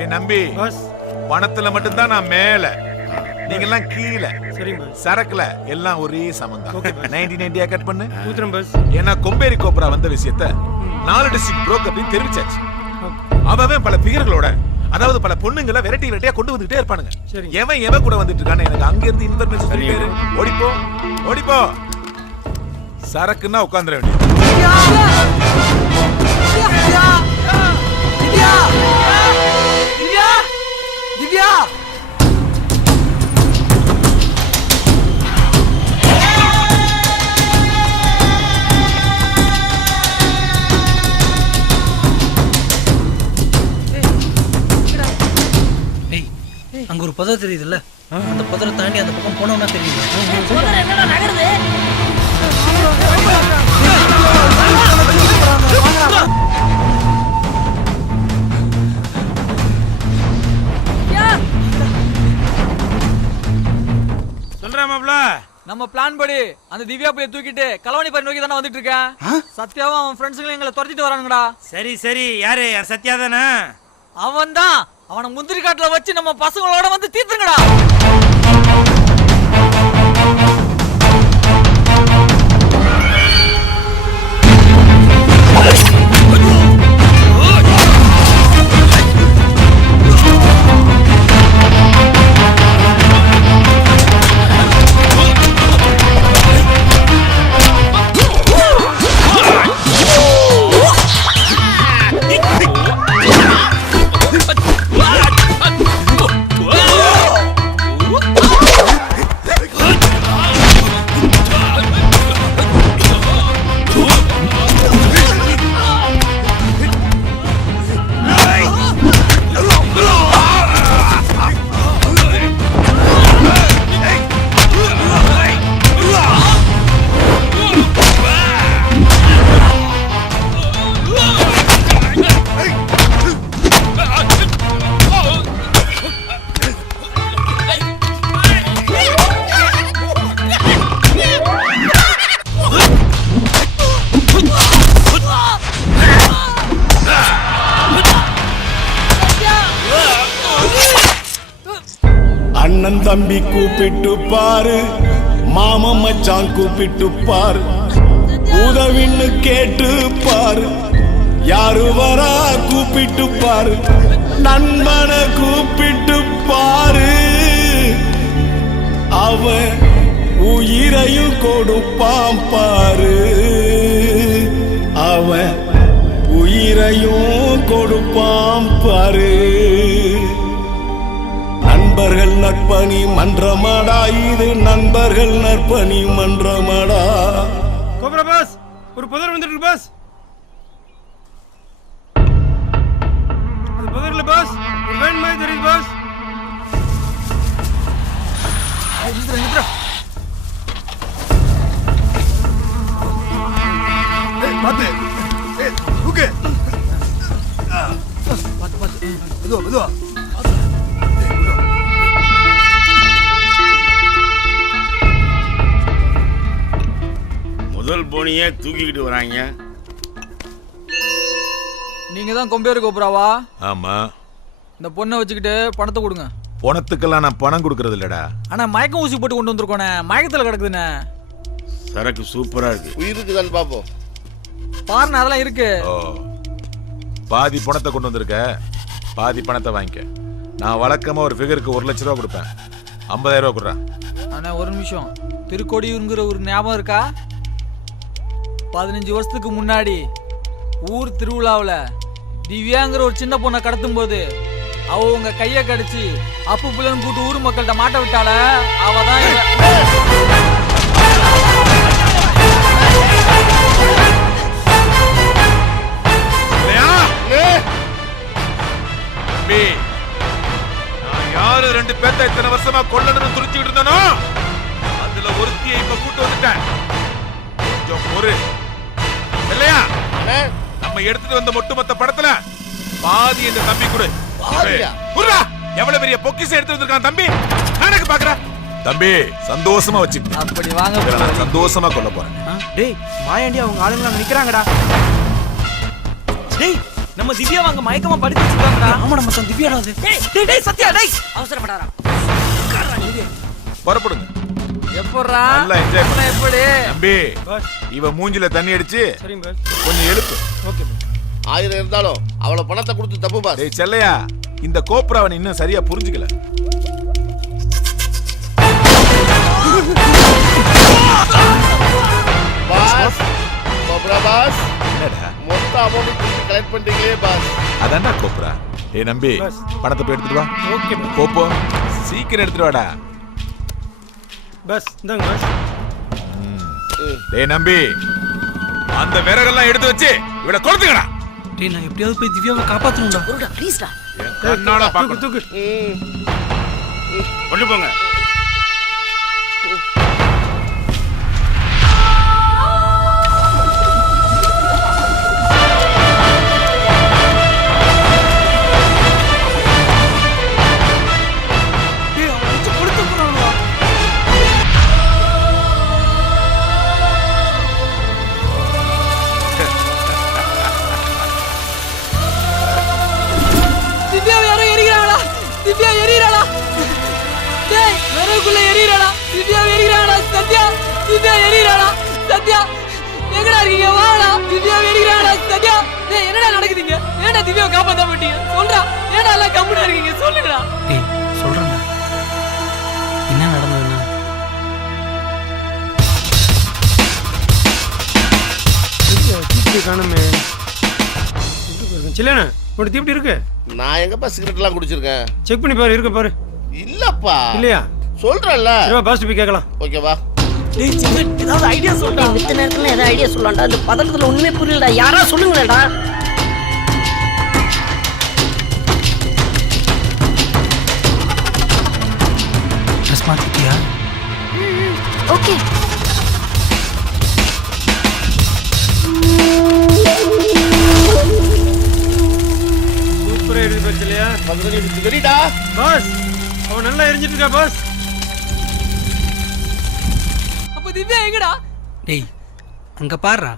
டேய் நம்பி. பணத்துல மட்டும்தான் நான் மேல. நீங்க எல்லாம் கீழே சரக்குல எல்லாம் ஒரே சமந்தான் நைன்டி நைன்டியா கட் பண்ணு. பாஸ் ஏன்னா கொம்பேரி கோப்ரா வந்த விஷயத்த நாலு டிஸ்ட்ரிக்ட் புரோக்கர் தெரிவிச்சாச்சு. அவன் பல பிகர்களோட அதாவது பல பொண்ணுங்களை வெரைட்டி வெரைட்டியா கொண்டு வந்துட்டே இருப்பானுங்க. எவன் எவன் கூட வந்துட்டு இருக்கான்னு எனக்கு அங்க இருந்து இன்ஃபர்மேஷன் சொல்லிட்டாரு ஓடிப்போ ஓடிப்போ. சரக்குன்னா உட்காந்துட வேண்டியது. டேய் அங்க ஒரு புதர் தெரியுதுல்ல அந்த புதரை தாண்டி அந்த பக்கம் போனோம்னா தெரியுது நம்ம பிளான் படி அந்த திவ்யா பிள்ளைய தூக்கிட்டு கலவாணி பாரி நோக்கி தானே வந்துட்டு இருக்கேன் சத்யாவும் அவன் ஃப்ரெண்ட்ஸுங்களும் எங்களை துரத்திட்டு வரானுங்கடா. சரி சரி. யாரு? யார் சத்யா தானே? அவன் தான் அவனை முந்திரி காட்டுல வச்சு நம்ம பசங்களோட வந்து தீர்த்துங்கடா அண்ணன் தம்பி கூப்பிட்டு பாரு மாமன் மச்சான் கூப்பிட்டு பாரு உதவின்னு கேட்டு பாரு யாரு வரா கூப்பிட்டு பாரு நண்பனை கூப்பிட்டு பாரு. அவன் உயிரையும் கொடுப்பான் பாரு. அவன் உயிரையும் கொடுப்பான் பாரு. நண்பர்கள் நற்பணி மன்றமாடா. இது நண்பர்கள் நற்பணி மன்றமாடா. கோபுரா பாஸ் ஒரு புதர் வந்துட்டு பாஸ். அது புதர்ல பாஸ் ஒரு வேன் மாதிரி தெரியுது பாஸ். முதல் போனியே தூக்கிக்கிட்டு வராங்க. நீங்க தான் கொம்பேரு கோபுராவா ஆமா. இந்த பொண்ணை வச்சுக்கிட்டு பணத்தை கொடுங்க. பணத்துக்கெல்லாம் நான் பணம் கொடுக்கறது இல்லடா. ஆனா மயக்கம் ஊசி போட்டு கொண்டு வந்திருக்கோனே மயக்கத்துல கிடக்குதுண்ணே சரக்கு சூப்பரா இருக்கு. உயிருக்கு தான் பாப்போம். பாருண்ணே அதெல்லாம் இருக்கு. ஓ. பாதி பணத்தை கொண்டு வந்திருக்க பாதி பணத்தை வாங்கிக்க. நான் வழக்கமா ஒரு ஃபிகருக்கு ஒரு லட்ச ரூபா கொடுப்பேன். ஐம்பதாயிரம் ரூபா கொடுறேன் அண்ணா ஒரு நிமிஷம். திருக்கோடியூருங்கிற ஒரு ஞாபகம் இருக்கா? பதினஞ்சு வருஷத்துக்கு முன்னாடி ஊர் திருவிழாவில் திவ்யாங்கிற ஒரு சின்ன பொண்ணை கடத்தும் போது அவ உங்க கைய கடிச்சு அப்பு பிள்ளைன்னு கூட்டு ஊர் மக்கள்கிட்ட மாட்ட விட்டால அவ தான் இவ. இல்லையா? யாரு ரெண்டு பேர்த்த இத்தனை வருஷமா கொல்லணும்னு துடிச்சுக்கிட்டு இருந்தனோ? அதுல ஒருத்தியை இப்ப கூட்டு வந்துட்டேன். கொஞ்சம் பொறு. இல்லையா? நம்ம எடுத்துட்டு வந்த ஒட்டுமொத்த படத்துல பாதி இந்த தம்பி கொடு? குர்ரா எவ்வளவு பெரிய பொக்கிஷம் எடுத்து வந்திருக்கான் தம்பி? நானக்கு பாக்குறேன். தம்பி சந்தோஷமா வச்சுக்க. அப்படி வாங்க நான் சந்தோஷமா கொல்ல போறேன். டேய் மாயாண்டி அவங்க ஆளுங்க அங்க நிக்கிறாங்கடா. டேய் நம்ம திவ்யா வாங்க மயக்கமா படுத்து வச்சிருக்காங்கடா. ஆமாடா மச்சான் திவ்யாடா அது. டேய் டேய் டேய் சத்யா டேய். அவசரப்படாரா புறப்படுங்க. எப்படா நல்லா enjoy பண்ணு. எப்படி? தம்பி இவ மூஞ்சில தண்ணி அடிச்சு சரிங்க கொஞ்சம் எழுப்பு. ஓகே ஆயிரம் இருந்தாலும் அவளை பணத்தை கொடுத்து தப்பு பாஸ் டேய் செல்லையா இந்த கோப்ராவை நீ இன்னும் சரியா புரிஞ்சுக்கல. பாஸ் கோப்ரா பாஸ் மொத்த அமௌண்ட் கலெக்ட் பண்றீங்களே பாஸ் அதான்டா கோப்ரா. ஏ நம்பி. பணத்தை போய் எடுத்துட்டு வா. ஓகே போப்போ சீக்கிரம் எடுத்துட்டு வாடா. பஸ் இந்தாங்க. பாஸ் டேய் நம்பி அந்த விறகெல்லாம் எடுத்து வச்சு இவளை கொளுத்துக்கடா டேய் நான் எப்படியாவது போய் திவ்யாவை காப்பாத்தணும்டா. குருடா ப்ளீஸ்டா கண்ணால பாக்கணும் தூக்கு ம் கொண்டு போங்க. திவ்யா எரிகிறாளா சத்யா எங்கடா இருக்கீங்க? வாடா. திவ்யா எரிகிறாளா சத்யா டேய் என்னடா நடக்குதுங்க? ஏன்டா திவ்யா காப்பாத்த மாட்டீங்க? சொல்றா. ஏன்டா எல்லாம் கம்முனா இருக்கீங்க? சொல்லுங்கடா டேய் சொல்றேன்டா. என்ன நடந்ததுன்னா? தீப்தி காணுமே. சில்லண்ணா உன்னோட தீப்தி இருக்கு? நான் எங்கப்பா சிகரெட் எல்லாம் குடிச்சிருக்கேன்? செக் பண்ணி பாரு இருக்க பாரு. இல்லப்பா. இல்லையா? சொல்றேன்ல. பாஸ் போய் கேட்கலாம். ஓகேவா டேய் சின்ன ஏதாவது ஐடியா சொல்றா மித்த நேரத்துல ஏதாவது ஐடியா சொல்லலாம்டா. இந்த பதட்டத்துல ஒண்ணுமே புரியலடா. யாரா சொல்லுங்களேடா ட்ரெஸ் மாத்திட்டியா? ஓகே சூப்பரா வெறிடா பாஸ் அவன் நல்லா எரிஞ்சிட்டு இருக்கா பாஸ் திவ்யா எங்கடா? டேய் அங்க பாருடா.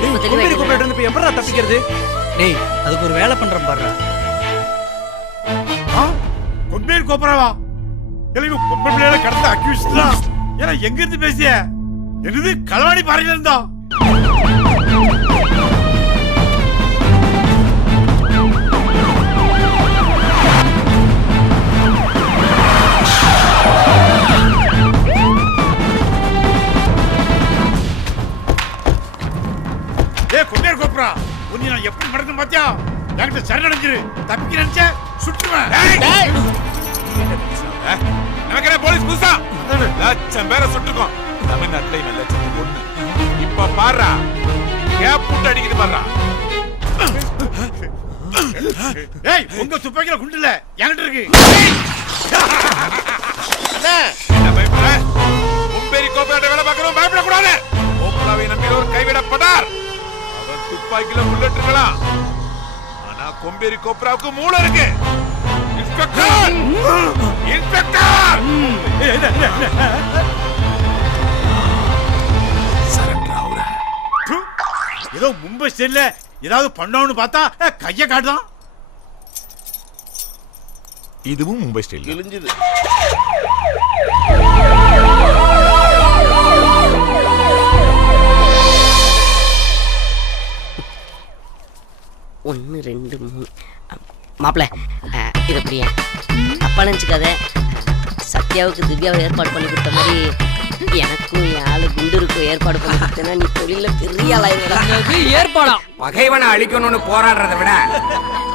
கொம்பேரி கேளுடா. கொம்பேட்டு இருந்து இப்ப எப்படா தப்பிக்கிறது? டேய் அதுக்கு ஒரு வேலை பண்றேன் பாருடா. கொம்பேர் கோப்பராவா எனக்கு பொம்பளை பிள்ளைகளை கடந்த அக்யூஸ் தான். ஏன்னா எங்க இருந்து பேசிய? என்னது களவாணி பாறையில இருந்தா ஏ கொம்பேர் கோப்பரா உன்னை நான் எப்படி மறந்து பாத்தியா என்கிட்ட சரணடைஞ்சிரு. தப்பிக்க நினைச்ச சுற்றுவேன் நமக்கு என்ன போலீஸ் புதுசா? லட்சம் பேரை சுட்டுருக்கோம். தமிழ்நாட்டுல இவன் லட்சம் ஒண்ணு. இப்ப பாருடா கேப் புட்டு அடிக்குது பாருடா ஏய் உங்க துப்பாக்கில குண்டு இல்ல. என்கிட்ட இருக்கு. என்ன பயப்படுற மும்பேரி கோப்பையாட்ட வேலை பார்க்கிறோம் பயப்படக்கூடாது. கோப்பராவை நம்பி ஒரு கைவிடப்பட்டார். துப்பாக்கில புல்லட் இருக்கலாம் ஆனா கொம்பேரி கோப்ராவுக்கு மூளை இருக்கு. இன்ஸ்பெக்டர்! இன்ஸ்பெக்டர்! ஏதோ மும்பை ஸ்டைல்ல ஏதாவது பண்ணோம்னு பார்த்தா கைய காட்டுதான். இதுவும் மும்பை ஸ்டைல் கிழிஞ்சுது. ஒன்று ரெண்டு மூணு. மாப்பிள்ள இது அப்படியே அப்பா நினச்சிக்காத சத்யாவுக்கு திவ்யாவை ஏற்பாடு பண்ணி கொடுத்த மாதிரி எனக்கும் என் ஆளு குண்டருக்கும் ஏற்பாடு பண்ணி கொடுத்தேன்னா நீ தொழில பெரிய ஆளாயிருக்கா அது ஏற்பாடா. பகைவனை அழிக்கணும்னு போராடுறதை விட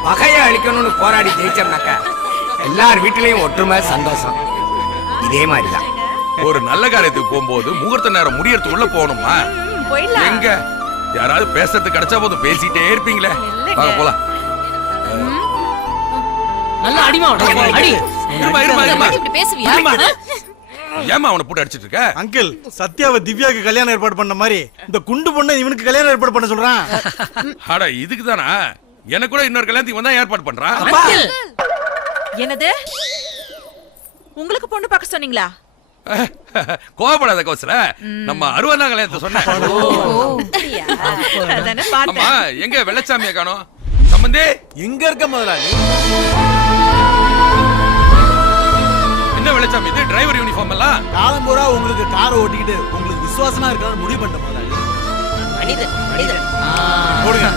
பகையை அழிக்கணும்னு போராடி ஜெயிச்சோம்னாக்க எல்லார் வீட்டிலையும் ஒற்றுமை சந்தோஷம். இதே மாதிரிதான். ஒரு நல்ல காரியத்துக்கு போகும்போது முகூர்த்த நேரம் முடியறதுக்குள்ள போகணுமா? எங்க? யாராவது பேசுறதுக்கு கிடைச்சா போதும். பேசிட்டே இருப்பீங்களே. வாங்க போலாம். நல்ல அடிமா அடி. இருமா இருமா இருமா. இப்படி பேசுவியா? ஏமா அவனை போட்டு அடிச்சிட்டு இருக்க? அங்கிள் சத்யாவை திவ்யாக்கு கல்யாணம் ஏற்பாடு பண்ண மாதிரி இந்த குண்டு பொண்ணை இவனுக்கு கல்யாணம் ஏற்பாடு பண்ண சொல்றான். அட இதுக்கு தானா? எனக்கு கூட இன்னொரு கல்யாணத்துக்கு வந்தா ஏற்பாடு பண்றான். என்னது? உங்களுக்கு பொண்ணு பார்க்க சொன்னீங்களா? கோவப்படாத கௌசல நம்ம அறுபதாம் கல்யாணத்தை ஆமா எங்க வெள்ளச்சாமியை காணோம்? சம்பந்தே? எங்க இருக்க முதலாளி. என்ன வெள்ளச்சாமி இது டிரைவர் யூனிஃபார்ம் எல்லாம் காலம் பூரா உங்களுக்கு காரை ஓட்டிக்கிட்டு உங்களுக்கு விசுவாசமா இருக்கான்னு முடிவு பண்ணிட்ட முதலாளி. மனிதன் மனிதன். போடுங்க.